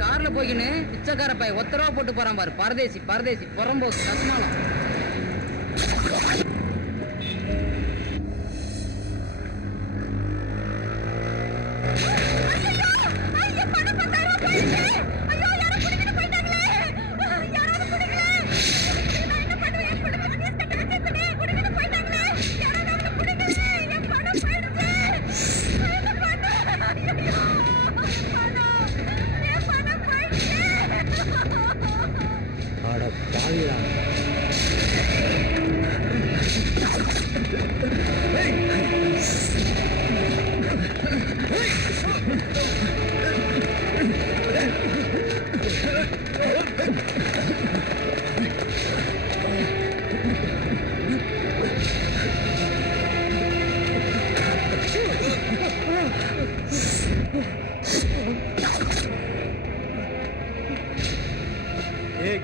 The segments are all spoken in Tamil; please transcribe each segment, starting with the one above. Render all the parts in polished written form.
கார்ல போயின்னு பிச்சைக்கார பைய ஒத்தரவா போட்டு போறான் பாரு. பரதேசி பரதேசி புறம்போக்கு கஸ்மாலம்.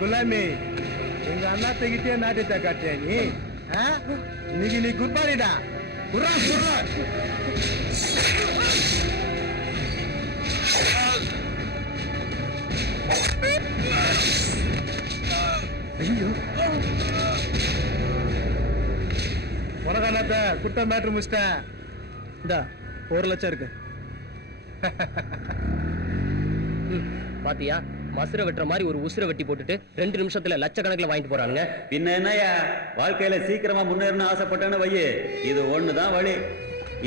குலாமி, எங்க அண்ணாத்துக்கிட்டே நாட்டத்தை காட்டிய நீ இன்னைக்கு நீ குர்பானிடா. குர்ரா குர்ரா. ஐயோ, உனக்கு அண்ணாத்த குட்ட மேட்ரு முடிச்சிட்டேன். இந்தா 1 லட்சம் இருக்கு. பாத்தியா, மசுரை வெட்டுற மாதிரி ஒரு உசுரை வெட்டி போட்டுட்டு 2 நிமிஷத்துல லட்சக்கணக்கில் வாங்கிட்டு போறானுங்க. பின்ன என்னையா, வாழ்க்கையில சீக்கிரமா முன்னேறணும் ஆசைப்பட்டேன்னு வையே, இது ஒண்ணுதான் வழி.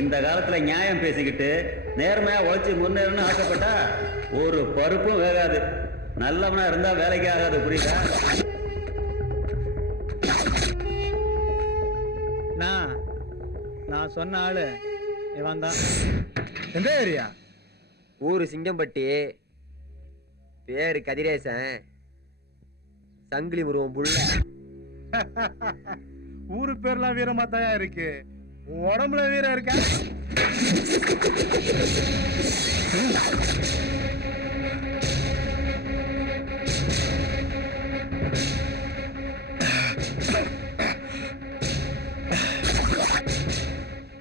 இந்த காலத்துல நியாயம் பேசிக்கிட்டு நேர்மையா உழைச்சி முன்னேறணும்னு ஆசைப்பட்டா ஒரு பருப்பும் வேகாது. நல்லவனா இருந்தா வேலைக்கு ஆகாது, புரியுதா? நான் சொன்ன ஆளு இவன் தான். எந்த ஏரியா? ஊரு சிங்கம்பட்டி, பேரு கதிரேசன், சங்கிலி முருவம் புள்ள. ஊரு பேர்லாம் வீரமா தாயா இருக்கு, உடம்புல வீரம் இருக்கா?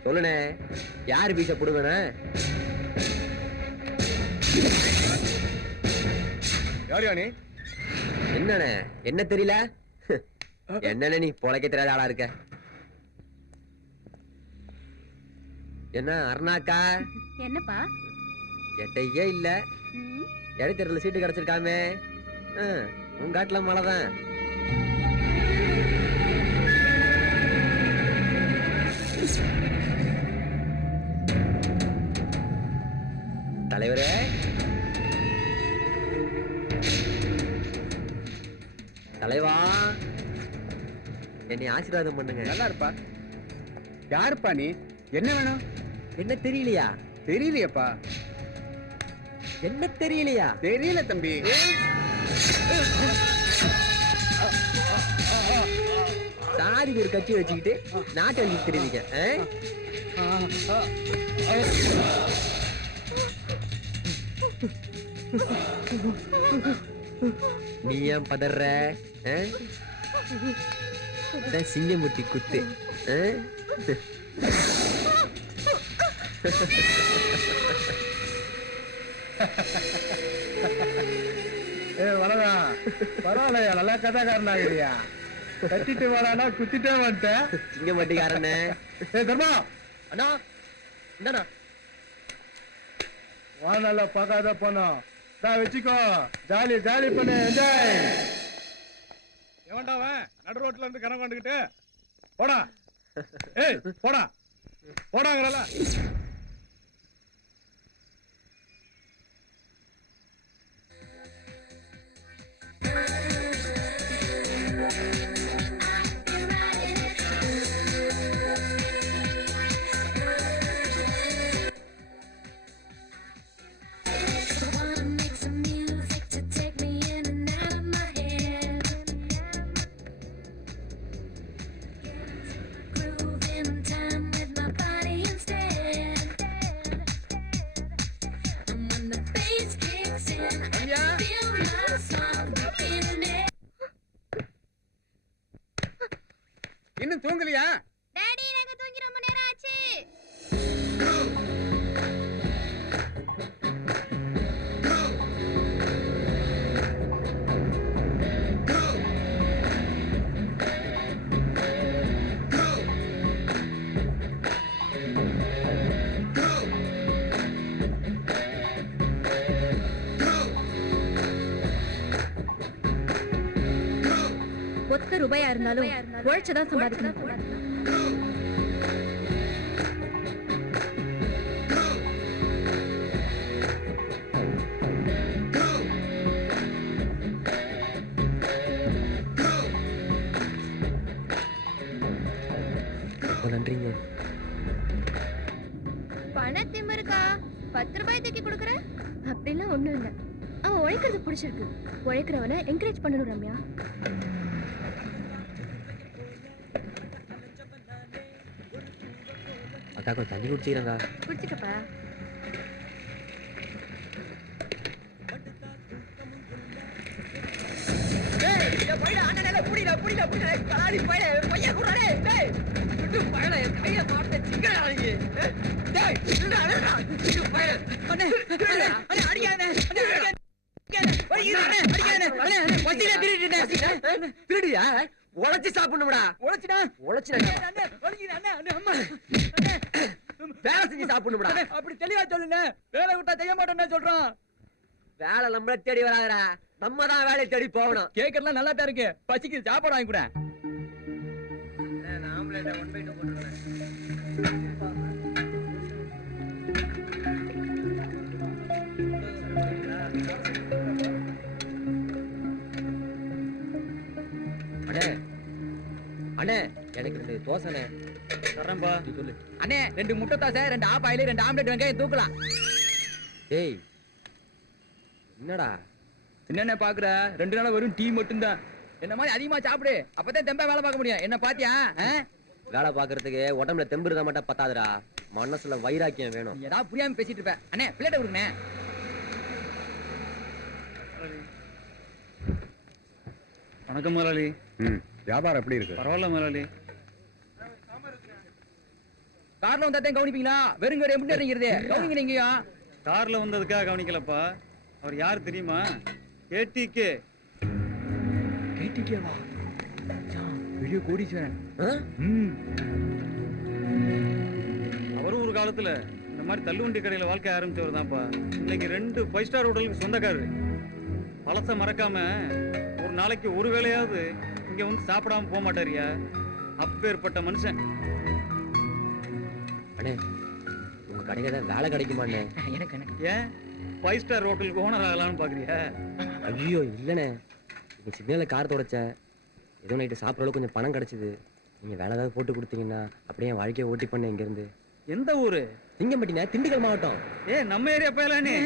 சொல்லுனே, யாரு பீச புடுங்கண்ணே? யாரியா? என்னண்ணே, என்ன தெரியல? என்னண்ணே நீ பொழைக்க தெரியாத ஆளா இருக்க? என்ன அருணாக்கா? என்னப்பா? எட்டையே இல்ல, இடைத்தேர்தல சீட்டு கிடைச்சிருக்காமே. உங்க காட்டுல மழைதான். தலைவரே, தலைவா, என்னை ஆசீர்வாதம் பண்ணுங்க. நல்லா இருப்பா. யாருப்பா நீ? என்ன வேணும்? என்ன தெரியலையா? தெரியலையப்பா. என்ன தெரியலையா? தெரியல தம்பி. சாதி ஒரு கட்சி வச்சுக்கிட்டு நாட்டை அழிச்சு தெரிவிக்க. நீ ஏன் பதற? சிங்கமுட்டி குத்து. ஏய் வளதா பரவாயில்லையா நல்லா கதாக்காரனாகிறியா கட்டிட்டு வாடானா குத்திட்டே வந்துட்டேன் இங்க மட்டிக்காரண்ணே. ஏய் தர்மா அண்ணா இந்தாண்ணா. வா நல்லா பார்க்காத போனோம் வச்சுக்கோ ஜாலி ஜாலி பண்ணு என்ஜாய். எவன்டாவன் நடு ரோட்ல இருந்து கரம் கொண்டுகிட்டு போடா. ஏய் போடா போடாங்கறல. இன்னும் தூங்கலையா? டாடி நாங்க தூங்கி ரொம்ப நேரம் ஆச்சு. ஒத்த ரூபாயா இருந்தாலும் உழைச்சதான் சம்பாதிக்கணும். ரொம்ப நன்றிங்க. பணத்திமிருக்கா 10 ரூபாய் தூக்கி கொடுக்குறேன். அப்படிலாம் ஒண்ணும் இல்ல. அவன் உழைக்கிறது பிடிச்சிருக்கு. உழைக்கிறவனை என்கரேஜ் பண்ணணும் ரம்யா. அக்கா கொஞ்சம் தண்ணி குடிச்சிக்கிறேங்க. குடிச்சுக்கப்பா. திருடியா? உழைச்சு சாப்பிடணும்டா. உழைச்சுடா வேலை செஞ்சு சாப்பிடணும்டா. அப்படி தெளிவா சொல்லுங்க. வேலை விட்டா செய்ய மாட்டோம்னு சொல்றோம். வேலை நம்மள தேடி வராதடா. நம்ம தான் வேலையை தேடி போகணும். கேக்கறதுலாம் நல்லா தான் இருக்கு. பசிக்கு சாப்பாடு வாங்கி கூட. அண்ணே அண்ணே எனக்கு 2 தோசைண்ணே. தரேன்பா. சொல்லு அண்ணே 2 முட்டை தோசை, 2 ஆப் ஆயில், 2 ஆம்லெட் வெங்காயம் தூக்கலாம். ஏய் என்னடா என்னென்ன பாக்குற? 2 நாளா வெறும் டீ மட்டும் தான். என்ன மாதிரி அதிகமா சாப்பிடு. அப்பதான் தெம்பா வேலை பார்க்க முடியும். என்ன பாத்தியா? வேலை பாக்குறதுக்கு உடம்புல தெம்பு இருந்தா மட்டும் பத்தாதுடா. மனசுல வைராக்கியம் வேணும். நீ ஏதாவது புரியாம பேசிட்டு இருப்ப. அண்ணே பிளேட்டை கொடுங்கண்ணே. வணக்கம் முதலாளி. வியாபாரம் எப்படி இருக்கு? பரவாயில்ல முதலாளி. கார்ல வந்தாதான் கவனிப்பீங்களா? வெறுங்க எப்படி இறங்கிறது? கவனிங்க நீங்கயா? கார்ல வந்ததுக்காக கவனிக்கலப்பா. அவர் யார் தெரியுமா? கேடிகே. கேட்டிக்கேவா? பெரிய கோடீஸ்வரன். அவரும் ஒரு காலத்துல இந்த மாதிரி தள்ளுவண்டி கடையில வாழ்க்கை ஆரம்பிச்சவர் தான்ப்பா. இன்னைக்கு 2 5 ஸ்டார் ஹோட்டலுக்கு சொந்தக்காரரு. பழச மறக்காம ஒரு நாளைக்கு ஒரு வேளையாவது இங்க வந்து சாப்பிடாம போக மாட்டாரியா. அப்பேற்பட்ட மனுஷன். அண்ணே உங்க கடையில தான் வேலை கிடைக்குமாண்ணே? எனக்கு எனக்கு ஏன் 5 ஸ்டார் ஹோட்டலுக்கு ஓனர் ஆகலாம்னு பாக்குறியா? ஐயோ இல்லண்ணே. நீங்க சிக்னல்ல கார் தொடச்சேன். ஏதோ நைட்டு சாப்பிட்ற அளவுக்கு கொஞ்சம் பணம் கிடைச்சது. நீங்க வேலை ஏதாவது போட்டு கொடுத்தீங்கன்னா அப்படியே என் வாழ்க்கையை ஓட்டி பண்ண இங்க இருந்து. எந்த ஊரு? சிங்கம்பட்டினே, திண்டுக்கல் மாவட்டம். நம்ம ஏரியா பயலானே.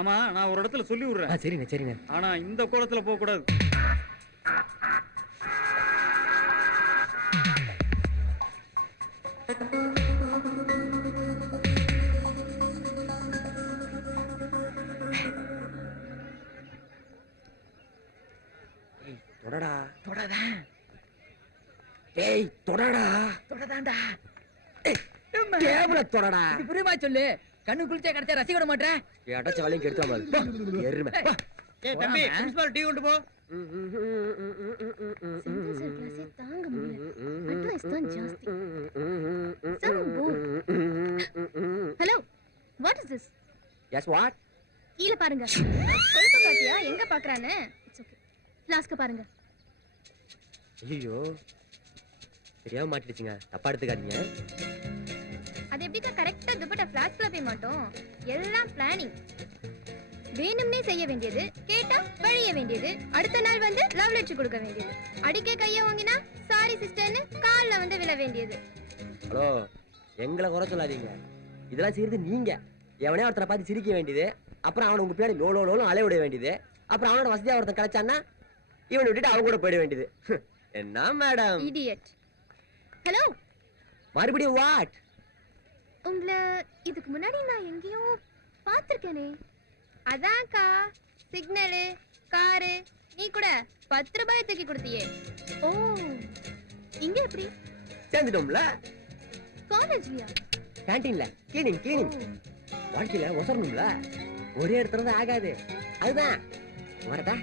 ஆமா நான் ஒரு இடத்துல சொல்லி விடுறேன். சரிண்ணே சரிண்ணே. ஆனா இந்த கோலத்துல போக கூடாது. தொடடா தொடதான். தொடடா தொடதான்டா. டேபிள தொடடா. புரியுமா சொல்லு? கண்ணு குளிச்சா கிடைச்சா ரசி விட மாட்டேன். அடைச்ச வேலையும் கெடுத்து எருமை ஏய் தம்பி பிரின்சிபால் டீ கொண்டு போ. சிங்கிள் சார் கிளாஸே தாங்க முடியல. அட்வைஸ் தான் ஜாஸ்தி. Hello, what is this? Yes what? கீழ பாருங்க. கொழுப்பு பாத்தியா எங்க பாக்குறானே? It's okay. ஃப்ளாஸ்க பாருங்க. ஐயோ தெரியாம மாட்டிடுச்சுங்க, தப்பா எடுத்துக்காதீங்க. அது எப்படிக்கா கரெக்டா துப்பட்டா ஃப்ளாஸ்க்ல போய் மாட்டோம்? எல்லாம் பிளானிங். வேணும்னே செய்ய வேண்டியது, கேட்டா வழிய வேண்டியது, அடுத்த நாள் வந்து லவ் லெட்டர் கொடுக்க வேண்டியது, அடிக்க கைய வாங்கினா சாரி சிஸ்டர்னு கால்ல வந்து விழ வேண்டியது. ஹலோ, எங்களை குறை சொல்லாதீங்க. இதெல்லாம் செய்யறது நீங்க. எவனே ஒருத்தனை பார்த்து சிரிக்க வேண்டியது, அப்புறம் அவனை உங்க பின்னாடி லோலோலும் அலைய விட வேண்டியது, அப்புறம் அவனோட வசதியா ஒருத்தன் கிடைச்சான்னா இவனை விட்டுட்டு அவங்க கூட போயிட வேண்டியது. என்ன மேடம்? இடியட். ஹலோ, மறுபடியும் வாட்? உங்களை இதுக்கு முன்னாடி நான் எங்கேயோ பார்த்திருக்கேனே. அதான்க்கா, சிக்னலு, காரு, நீ கூட 10 ரூபாய் தூக்கி கொடுத்தியே. ஓ, இங்க எப்படி? சேர்ந்துட்டோம்ல காலேஜ்லயா? கேன்டீன்ல கிளீனிங் கிளீனிங். வாழ்க்கையில ஒசரணும்ல, ஒரே இடத்துல தான் ஆகாது. அதுதான் வரட்டா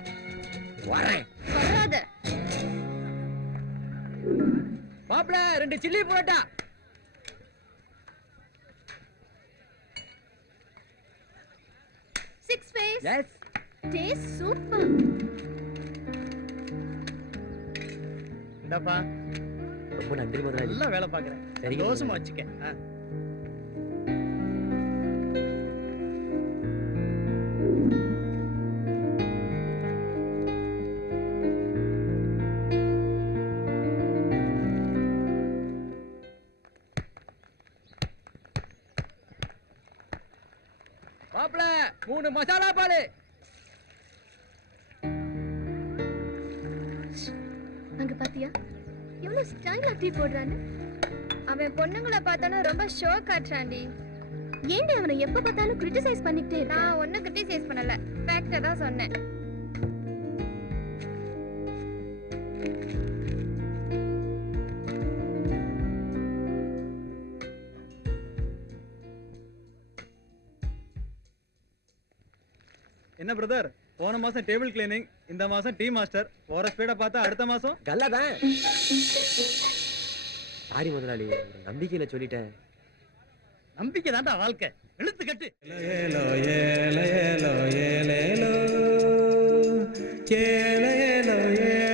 வரேன். வராத. மாப்பிள 2 சில்லி புரோட்டா. சிக்ஸ் ஃபேஸ். எஸ். Taste super. இந்தப்பா ரொம்ப நன்றி முதலாளி. நல்லா வேலை பாக்குறேன். சரிங்க தோசமா வச்சுக்க. மாப்பிள 3 மசாலா பாலு. அங்க பாத்தியா எவ்வளவு ஸ்டைலா டீ போடுறான்னு? அவன் பொண்ணுங்களை பார்த்தானே ரொம்ப ஷோ காட்டுறான்டி. ஏன்டி அவனை எப்ப பார்த்தாலும் கிரிட்டிசைஸ் பண்ணிக்கிட்டே இருக்க? நான் ஒன்னும் கிரிட்டிசைஸ் பண்ணல, ஃபேக்டா தான் சொன்னேன். என்ன பிரதர், போன மாசம் டேபிள் கிளீனிங், இந்த மாசம் டீ மாஸ்டர். போற ஸ்பீட பார்த்தா அடுத்த மாசம் கல்லாதான். சாரி முதலாளி, ஒரு நம்பிக்கையில சொல்லிட்டேன். நம்பிக்கை தான்டா வாழ்க்கை. இழுத்து கட்டு. ஏலோ ஏலோ ஏலோ ஏலேலோ ஏலேலோ ஏ